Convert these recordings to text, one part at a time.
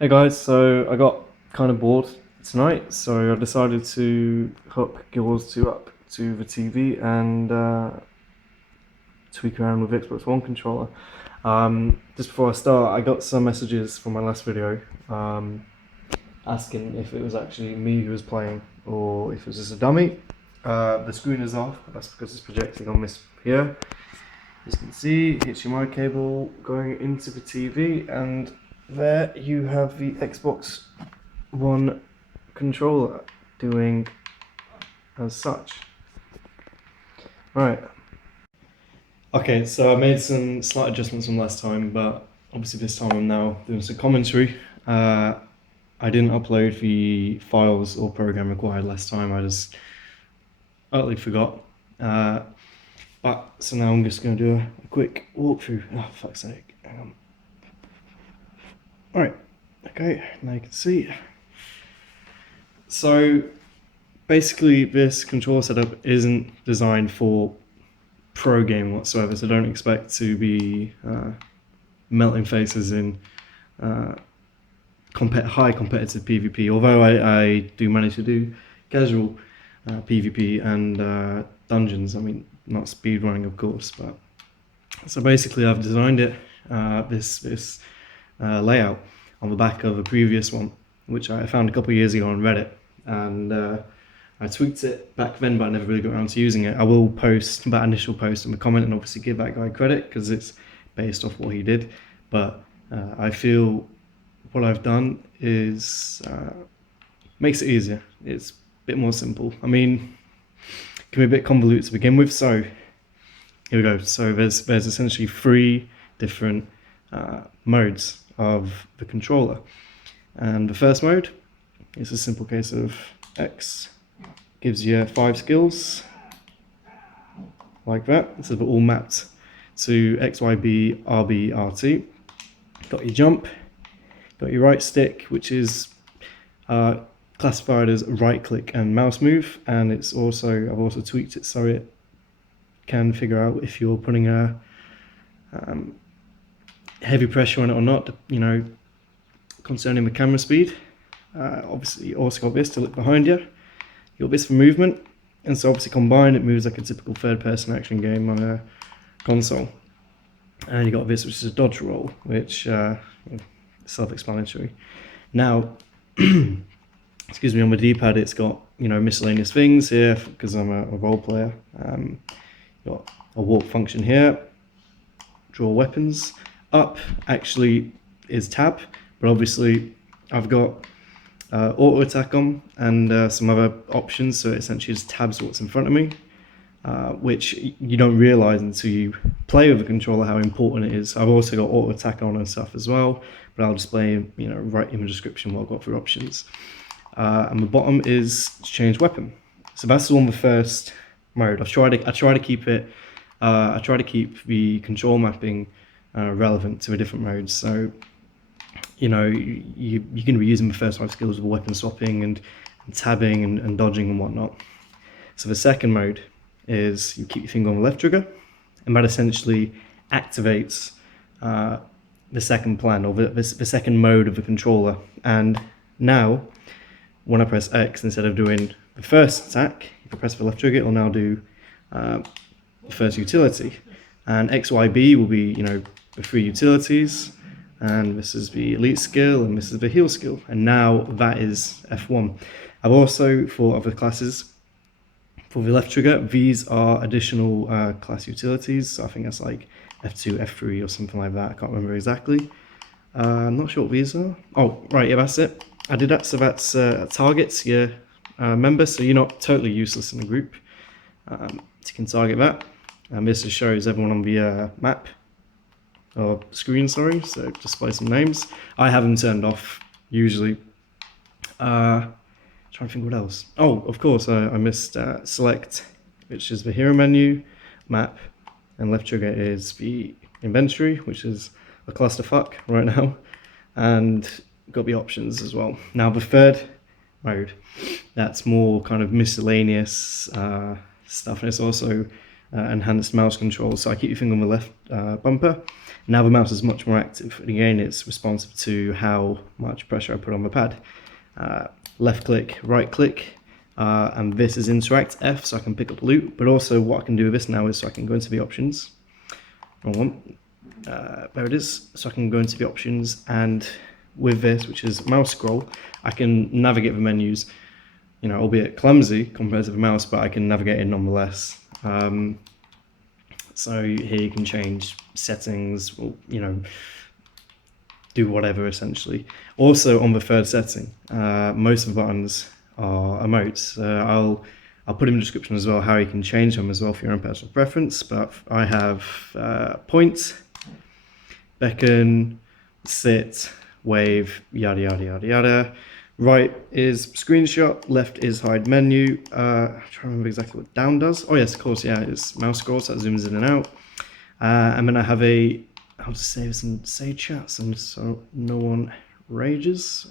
Hey guys, so I got kind of bored tonight, so I decided to hook Guildwars 2 up to the TV and tweak around with Xbox One controller. Just before I start, I got some messages from my last video asking if it was actually me who was playing or if it was just a dummy. The screen is off, but that's because it's projecting on this here. As you can see, HDMI cable going into the TV, and there you have the Xbox One controller doing as such. Right. Okay, so I made some slight adjustments from last time, but obviously this time I'm now doing some commentary. I didn't upload the files or program required last time, I just utterly forgot. So now I'm just going to do a quick walkthrough. Oh, fuck's sake. Hang on. Alright, okay, now you can see. So basically this controller setup isn't designed for pro gaming whatsoever, so don't expect to be melting faces in high competitive PvP, although I do manage to do casual PvP and dungeons. I mean, not speedrunning of course, but so basically I've designed it this layout on the back of a previous one, which I found a couple of years ago on Reddit, and I tweaked it back then, but I never really got around to using it. I will post that initial post in the comment and obviously give that guy credit because it's based off what he did, but I feel what I've done is makes it easier. It's a bit more simple. I mean, it can be a bit convoluted to begin with, so here we go. So there's essentially three different modes of the controller, and the first mode is a simple case of X gives you 5 skills like that. So they're all mapped to X, Y, B, R, B, R2. Got your jump, got your right stick, which is classified as right click and mouse move, and I've also tweaked it so it can figure out if you're putting a heavy pressure on it or not, concerning the camera speed. Obviously you also got this to look behind you. You got this for movement, and so obviously combined it moves like a typical third-person action game on a console. And you got this, which is a dodge roll, which self-explanatory. Now, excuse me, on the D-pad it's got miscellaneous things here because I'm a role player. Got a walk function here, draw weapons. Up actually is tab, but obviously I've got auto attack on and some other options, so it essentially just tabs what's in front of me, which you don't realize until you play with the controller how important it is. I've also got auto attack on and stuff as well, but I'll display right in the description what I've got for options. And the bottom is to change weapon. So that's on the first mode. I try to keep it. I try to keep the control mapping relevant to the different modes. So you're going to be using the first 5 skills of weapon swapping and tabbing and dodging and whatnot. So the second mode is you keep your finger on the left trigger, and that essentially activates the second plan, or the second mode of the controller. And now when I press X, instead of doing the first attack, if I press the left trigger, it'll now do the first utility. And X, Y, B will be the 3 utilities, and this is the elite skill, and this is the heal skill, and now that is F1. I've also, for other classes, for the left trigger, these are additional class utilities, so I think that's like F2, F3 or something like that, I can't remember exactly. I'm not sure what these are. Oh, right, yeah, that's it. I did that, so that's targets your members, so you're not totally useless in the group. So you can target that, and this just shows everyone on the map, or screen, sorry, so display some names. I have them turned off, usually. Trying to think what else. Oh, of course, I missed select, which is the hero menu, map, and left trigger is the inventory, which is a clusterfuck right now, and got the options as well. Now the third mode, that's more kind of miscellaneous stuff, and it's also enhanced mouse control. So I keep your finger on the left bumper. Now the mouse is much more active. And again, it's responsive to how much pressure I put on the pad. Left click, right click, and this is interact F, so I can pick up loop. But also what I can do with this now is so I can go into the options. Wrong one. There it is. So I can go into the options, and with this, which is mouse scroll, I can navigate the menus, you know, albeit clumsy compared to the mouse, but I can navigate it nonetheless. So here you can change settings, or, you know, do whatever essentially. Also on the third setting, most of the buttons are emotes. I'll put in the description as well how you can change them as well for your own personal preference. But I have point, beckon, sit, wave, yada yada yada yada. Right is screenshot, left is hide menu. I'm trying to remember exactly what down does. Oh yes, of course, yeah, it's mouse scroll, so that zooms in and out. And then I have I'll just save this and say chat, so no one rages.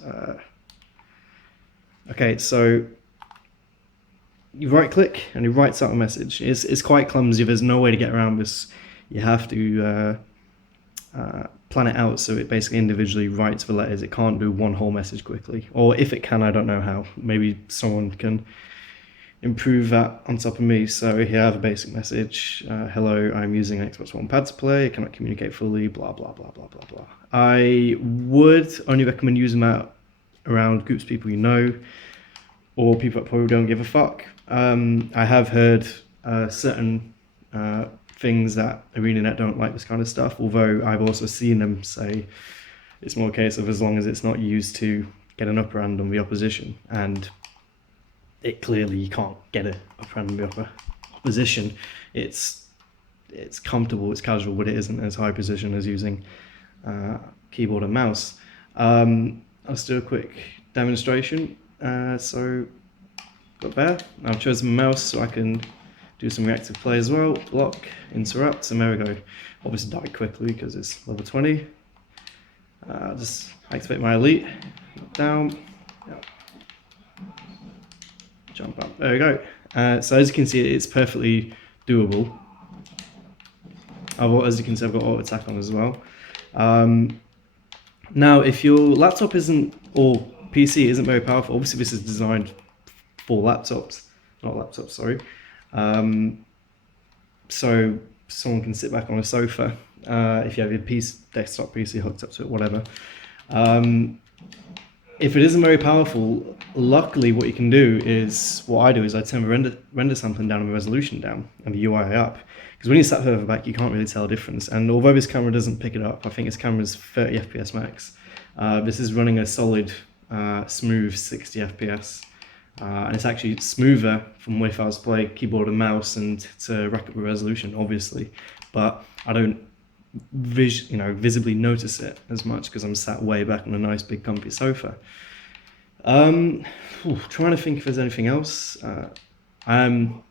Okay, so you right click and it writes out a message. It's quite clumsy, there's no way to get around this. You have to plan it out so it basically individually writes the letters. It can't do one whole message quickly, or if it can, I don't know how. Maybe someone can improve that on top of me. So here I have a basic message. Hello, I'm using an Xbox One pad to play. I cannot communicate fully, blah, blah, blah, blah, blah, blah. I would only recommend using that around groups of people you know, or people that probably don't give a fuck. I have heard certain things that ArenaNet don't like this kind of stuff, although I've also seen them say it's more a case of as long as it's not used to get an upper hand on the opposition, and it clearly you can't get an upper hand on the opposition. It's comfortable, it's casual, but it isn't as high precision as using keyboard and mouse. I'll just do a quick demonstration. So got there. I've chosen mouse so I can do some reactive play as well. Block, interrupt, and there we go. Obviously die quickly because it's level 20. Just activate my elite. Down. Yep. Jump up. There we go. So as you can see, it's perfectly doable. As you can see, I've got auto attack on as well. Now, if your laptop or PC isn't very powerful, obviously this is designed for laptops, not laptops, sorry. So someone can sit back on a sofa, if you have your desktop PC hooked up to it, whatever. If it isn't very powerful, luckily what you can do is, what I do is I turn the render sampling down and the resolution down and the UI up. Because when you sat further back, you can't really tell a difference. And although this camera doesn't pick it up, I think this camera is 30 FPS max. This is running a solid, smooth 60 FPS. And it's actually smoother from if I was to play keyboard and mouse and to rack up the resolution, obviously. But I don't visibly notice it as much because I'm sat way back on a nice big comfy sofa. Trying to think if there's anything else. I'm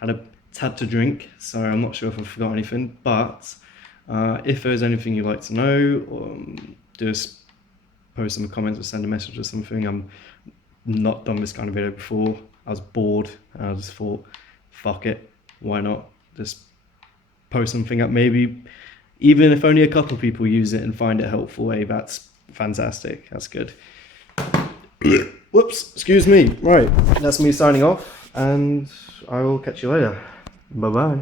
had a tad to drink, so I'm not sure if I forgot anything. But if there's anything you'd like to know, just post in the comments or send a message or something. I'm not done this kind of video before. I was bored and I just thought, fuck it, why not just post something up. Maybe even if only a couple of people use it and find it helpful, hey, that's fantastic, that's good. Whoops, excuse me. Right, that's me signing off, and I will catch you later. Bye bye.